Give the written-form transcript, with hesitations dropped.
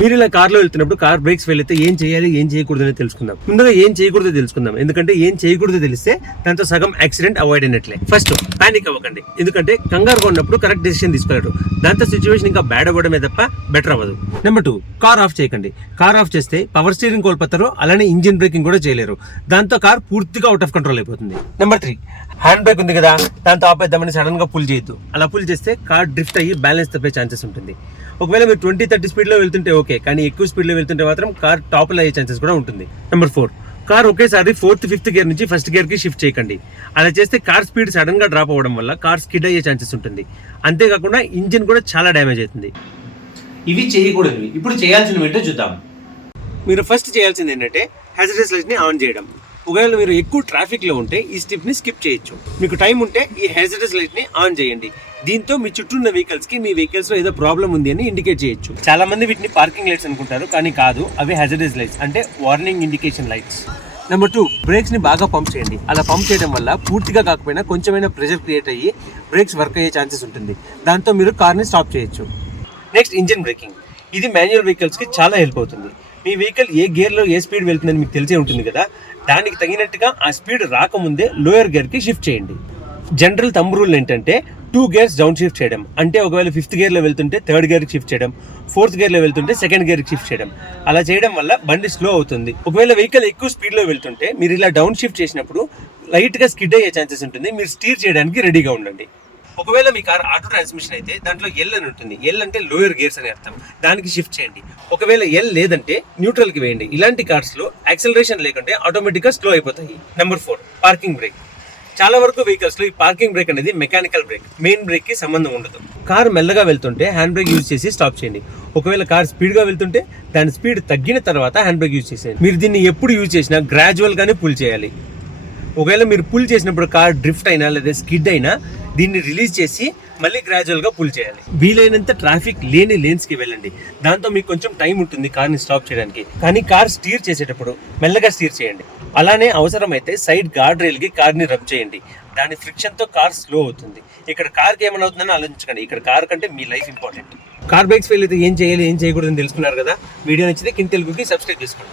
మీరు ఇలా కార్ లో వెళ్తున్నప్పుడు కార్ బ్రేక్స్ ఫెయిల్ అయితే ఏం చేయాలి ఏం చేయకూడదు అనేది తెలుసుకుందాం. ముందుగా ఏం చేయకూడదో తెలుసుకుందాం, ఎందుకంటే ఏం చేయకూడదో తెలిస్తే దాంతో సగం యాక్సిడెంట్ అవాయిడ్ అయినట్లే. ఫస్ట్ పానిక్ అవ్వకండి, ఎందుకంటే కంగారుగా ఉన్నప్పుడు కరెక్ట్ డెసిషన్ తీసుకోలేరు. దాంతో సిచ్యువేషన్ ఇంకా బ్యాడ్ అవ్వడమే తప్ప బెటర్ అవ్వదు. నెంబర్ 2, కార్ ఆఫ్ చేయకండి. కార్ ఆఫ్ చేస్తే పవర్ స్టీరింగ్ కోల్పోతారు, అలానే ఇంజిన్ బ్రేకింగ్ కూడా చేయలేరు. దాంతో కార్ పూర్తిగా అవుట్ ఆఫ్ కంట్రోల్ అయిపోతుంది. నెంబర్ 3, హ్యాండ్ బ్రేక్ ఉంది కదా, దాంతో ఆపేద్దామని సడన్ గా పుల్ చేయొద్దు. అలా పుల్ చేస్తే కార్ డ్రిఫ్ట్ అయ్యి బ్యాలెన్స్ తప్పే ఛాన్సెస్ ఉంటుంది. ఒకవేళ మీరు 20-30 స్పీడ్ లో వెళ్తుంటే ఓకే, కానీ ఎక్కువ స్పీడ్ లో వెళ్తుంటే మాత్రం కార్ టాపుల్ అయ్యే ఛాన్సెస్ కూడా ఉంటుంది. నెంబర్ 4, కార్ ఒకేసారి 4th, 5th గేర్ నుంచి ఫస్ట్ గేర్ కి షిఫ్ట్ చేయకండి. అలా చేస్తే కార్ స్పీడ్ సడన్ గా డ్రాప్ అవ్వడం వల్ల కార్ స్కిడ్ అయ్యే ఛాన్సెస్ ఉంటుంది. అంతేకాకుండా ఇంజిన్ కూడా చాలా డ్యామేజ్ అవుతుంది. ఇవి చేయకూడదు. ఇప్పుడు చేయాల్సినవి ఏంటో చూద్దాం. మీరు ఫస్ట్ చేయాల్సింది ఏంటంటే హ్యాజర్డస్ లైట్స్ ని ఆన్ చేయడం. ఒకవేళ మీరు ఎక్కువ ట్రాఫిక్ లో ఉంటే ఈ స్టెప్ ని స్కిప్ చేయొచ్చు. మీకు టైం ఉంటే ఈ హ్యాజర్డస్ లైట్ ని ఆన్ చేయండి. దీంతో మీ చుట్టూ ఉన్న వెహికల్స్ కి మీ వెహికల్స్ లో ఏదో ప్రాబ్లం ఉంది అని ఇండికేట్ చేయొచ్చు. చాలా మంది వీటిని పార్కింగ్ లైట్స్ అనుకుంటారు, కానీ కాదు, అవి హ్యాజర్డస్ లైట్స్, అంటే warning indication lights. Number 2, brakes ని బాగా పంప్ చేయండి. అలా పంప్ చేయడం వల్ల పూర్తిగా కాకపోయినా కొంచెమైనా ప్రెషర్ క్రియేట్ అయ్యి బ్రేక్స్ వర్క్ అయ్యే ఛాన్సెస్ ఉంటుంది. దాంతో మీరు కార్ ని స్టాప్ చేయొచ్చు. Next, engine breaking. ఇది మాన్యువల్ వెహికల్స్ కి చాలా హెల్ప్ అవుతుంది. మీ వెహికల్ ఏ గేర్ లో ఏ స్పీడ్ వెళ్తుందని మీకు తెలిసే ఉంటుంది కదా, దానికి తగినట్టుగా ఆ స్పీడ్ రాకముందే లోయర్ గేర్ కి షిఫ్ట్ చేయండి. జనరల్ థంబ్ రూల్ ఏంటంటే 2 గేర్స్ డౌన్ షిఫ్ట్ చేయడం. అంటే ఒకవేళ 5th గేర్ లో వెళ్తుంటే 3rd గేర్ కి షిఫ్ట్ చేయడం, 4th గేర్ లో వెళ్తుంటే 2nd గేర్ కి షిఫ్ట్ చేయడం. అలా చేయడం వల్ల బండి స్లో అవుతుంది. ఒకవేళ వెహికల్ ఎక్కువ స్పీడ్ లో వెళ్తుంటే మీరు ఇలా డౌన్ షిఫ్ట్ చేసినప్పుడు లైట్ గా స్కిడ్ అయ్యే ఛాన్సెస్ ఉంటుంది. మీరు స్టీర్ చేయడానికి రెడీగా ఉండండి. ఒకవేళ మీ కార్ ఆటో ట్రాన్స్మిషన్ అయితే దాంట్లో ఎల్ అని ఉంటుంది. ఎల్ అంటే లోయర్ గేర్స్ అని అర్థం, దానికి షిఫ్ట్ చేయండి. ఒకవేళ ఎల్ లేదంటే న్యూట్రల్ కి వేయండి. ఇలాంటి కార్స్ లో యాక్సలరేషన్ లేకుంటే ఆటోమేటిక్ గా స్లో అయిపోతాయి. Number 4, parking break. చాలా వరకు వెహికల్స్ లో ఈ పార్కింగ్ బ్రేక్ అనేది మెకానికల్ బ్రేక్, మెయిన్ బ్రేక్ కి సంబంధం ఉండదు. కార్ మెల్లగా వెళ్తుంటే హ్యాండ్ బ్రేక్ యూజ్ చేసి స్టాప్ చేయండి. ఒకవేళ కార్ స్పీడ్ గా వెళ్తుంటే దాని స్పీడ్ తగ్గిన తర్వాత హ్యాండ్ బ్రేక్ యూజ్ చేసేయండి. మీరు దీన్ని ఎప్పుడు యూజ్ చేసినా గ్రాడ్యువల్ గానే పుల్ చేయాలి. ఒకవేళ మీరు పుల్ చేసినప్పుడు కార్ డ్రిఫ్ట్ అయినా లేదా స్కిడ్ అయినా దీన్ని రిలీజ్ చేసి మళ్ళీ గ్రాడ్యువల్ గా పుల్ చేయాలి. వీలైనంత ట్రాఫిక్ లేని లేన్స్ కి వెళ్ళండి. దాంతో మీకు కొంచెం టైం ఉంటుంది కార్ ని స్టాప్ చేయడానికి. కానీ కార్ స్టీర్ చేసేటప్పుడు మెల్లగా స్టీర్ చేయండి. అలానే అవసరమైతే సైడ్ గార్డ్ రైల్ కి కార్ ని రబ్ చేయండి. దాని ఫ్రిక్షన్ తో కార్ స్లో అవుతుంది. ఇక్కడ కార్ కి ఏమైనా అవుతుందని ఆలోచించకండి. ఇక్కడ కార్ కంటే మీ life important. Car bikes fail అయితే ఏం చేయాలి ఏం చేయకూడదని తెలుసుకున్నారు కదా. వీడియో నచ్చితే కింద తెలుగుకి సబ్స్క్రైబ్ చేసుకోండి.